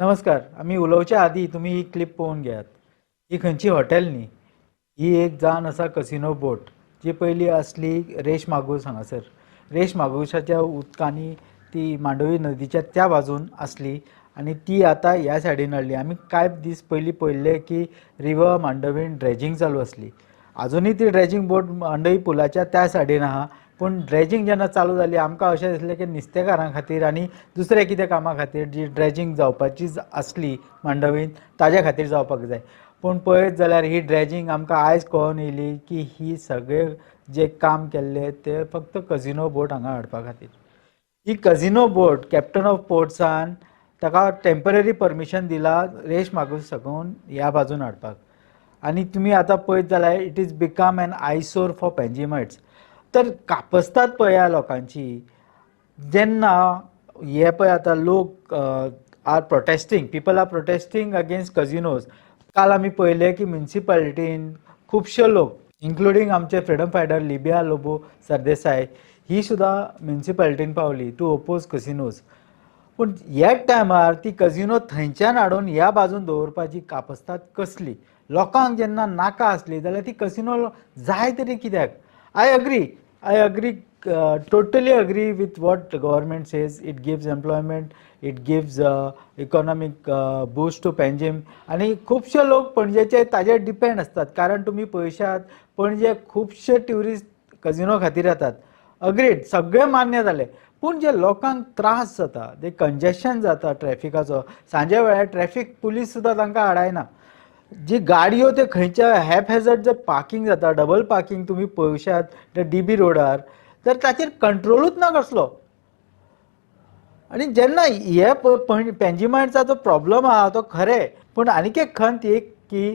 नमस्कार. आम्ही उलोवच्या आधी तुम्ही ही क्लिप पळोवन घेयात. ही खंयची हॉटेल न्ही. ही एक जावन आसा कसिनो बोट, जी पयलीं आसली रेश मागूस हांगासर. रेश मागुसाच्या उदकांनी ती मांडोवी नदीच्या त्या बाजून आसली आनी ती आतां ह्या सायडीन हाडली. आमी कांय दीस पयलीं पळयल्लें की रिवर मांडोवीन ड्रेजींग चालू आसली. आजुनूय ती ड्रेजींग बोट मांडोवी पुलाच्या त्या सायडीन आहा. पूण ड्रेजींग जेन्ना चालू जाली आमकां अशें दिसलें की नुस्तेकारां खातीर आनी दुसऱ्या कितें कामा खातीर जी ड्रेजींग जावपाची आसली मांडोवीन ताज्या खातीर जावपाक जाय. पूण पळयत जाल्यार ही ड्रेजींग आमकां आयज कळोन येयली की ही सगळे जे काम केल्ले ते फक्त कजिनो बोट हांगा हाडपा खातीर. ही कजिनो बोट कॅप्टन ऑफ पोर्ट्सान ताका टेम्पररी परमिशन दिला रेश मागूस साकून ह्या बाजून हाडपाक. आनी तुमी आतां पळयत जाल्यार it is become an eyesore for Panjimites. तर कापस्तात पळय ह्या लोकांची जेन्ना हे पळय आतां लोक आर प्रोटेस्टींग, पीपल आर प्रोटेस्टींग अगेन्स्ट कजिनोज. काल आमी पळयलें की म्युनिसिपालिटीन खुबशे लोक इन्क्लुडींग आमचे फ्रिडम फायटर लिबिया लोबो सरदेसाय ही सुद्दां म्युनिसिपालिटीन पावली टू ओपोज कसिनोज. पूण ह्याच टायमार ती कजिनो थंयच्यान हाडून ह्या बाजून दवरपाची कापस्तात कसली. लोकांक जेन्ना नाका आसली जाल्यार ती कसिनो जाय तरी कित्याक. I agree, totally agree with what the government says. It gives employment, it gives economic boost to Panjim. आणि खूपशे लोक पणजेचे ताजेर डिपेंड असतात कारण तुम्ही पळयशात पणजे खुबशे ट्युरिस्ट कजिनो खातीर येतात. अग्रीड, सगळे मान्य जाले. पूण जे लोकांक त्रास जाता ते कंजेशन जाता ट्रॅफिकाचो, सांजे वेळार ट्रॅफिक पुलीस सुद्दां तांकां हाडायना. जी गाडयो ते खंयच्या हॅपहॅझर्ड जे पार्किंग जाता, डबल पार्किंग तुम्ही पळोवशात त्या DB रोडार, तर ताचेर कंट्रोलूच ना कसलो. आणि जेन्ना हे पेंजिमर्ट्सचा जो प्रॉब्लेम आहा तो खरें, पूण आनीक एक खंत एक की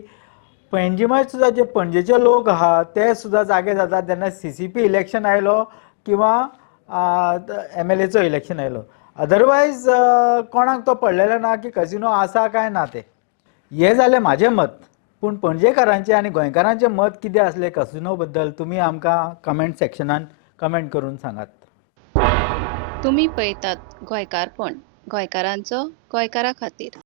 पेंजिमर्ट्स सुद्दां जे पणजेचे लोक आहा ते सुद्दां जागे जातात जेन्ना CCP इलेक्शन आयलो किंवा MLAचो इलेक्शन आयलो. अदरवायज कोणाक तो पडलेलो ना की कजिनो आसा काय ना ते. हे जालें म्हाजें मत. पूण पणजेकारांचें आनी गोंयकारांचें मत कितें आसलें कसिनो बद्दल तुमी आमकां कमेंट सेक्शनान कमेंट करून सांगात. तुम्ही पळयतात गोंयकारपण, गोंयकारांचो गोंयकारा खातीर.